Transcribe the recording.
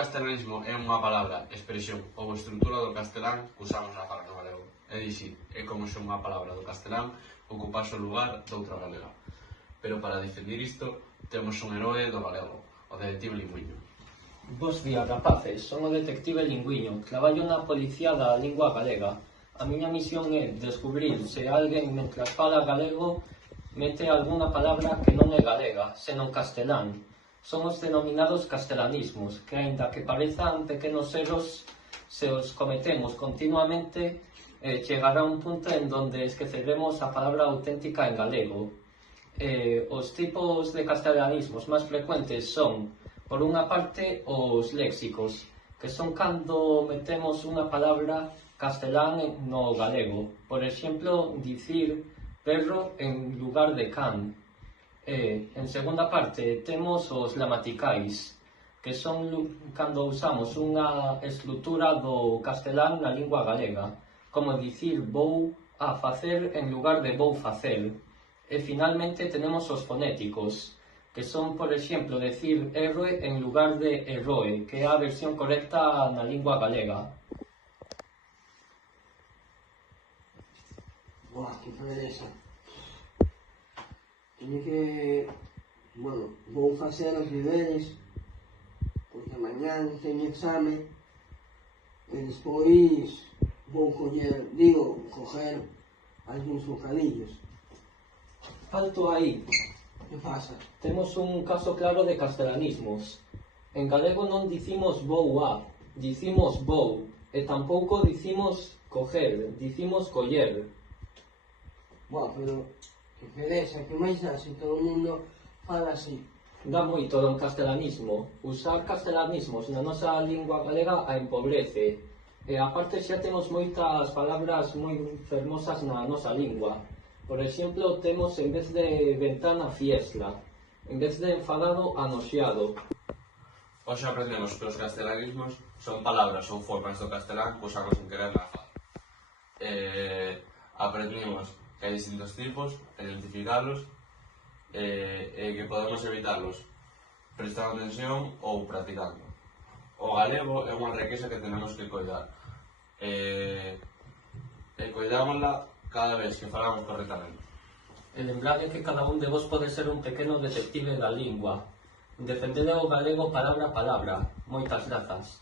Castelanismo é unha palabra, expresión ou estrutura do castelán que usamos na fala no galego. É dicir, é como se unha palabra do castelán ocupase o lugar doutra galega. Pero para defender isto, temos un heroe do galego, o detective Lingüiño. Bos días, rapaces, son o detective Lingüiño, traballo na Policía da Lingua Galega. A miña misión é descubrir se alguén, mentras fala galego, mete algunha palabra que non é galega, senón castelán. Son os denominados castelanismos, que aínda que parezan pequenos erros, se os cometemos continuamente, chegará un punto en donde esqueceremos a palabra auténtica en galego. Os tipos de castelanismos máis frecuentes son, por unha parte, os léxicos, que son cando metemos unha palabra castelán no galego. Por exemplo, dicir perro en lugar de can. En segunda parte, temos os gramaticais, que son cando usamos unha estrutura do castelán na lingua galega, como dicir vou a facer en lugar de vou facer. E finalmente tenemos os fonéticos, que son, por exemplo, decir erroe en lugar de erroe, que é a versión correcta na lingua galega. Buah, que pereza. Teño que... Bueno, vou facer os deberes, porque mañá teño exame, e despois vou coger algúns bocadillos. Alto aí. Que pasa? Temos un caso claro de castelanismos. En galego non dicimos vou a, dicimos vou, e tampouco dicimos coger, dicimos coller. Buah, pero que pereza, que máis dá se todo o mundo fala así? Dá moito don castelanismo. Usar castelanismos na nosa lingua galega a empobrece. E aparte xa temos moitas palabras moi fermosas na nosa lingua. Por exemplo, temos en vez de ventana fiesla, en vez de enfadado anoxeado. Hoxe aprendemos que os castelanismos son palabras ou formas do castelán que usamos sen querer na fala. Aprendimos que hai distintos tipos, identificalos, e que podemos evitarlos prestando atención ou practicando. O galego é unha riqueza que tenemos que coidar, e coidámosla cada vez que falamos correctamente. E lembrade que cada un de vos pode ser un pequeno detective da lingua. Defendede o galego palabra a palabra. Moitas grazas.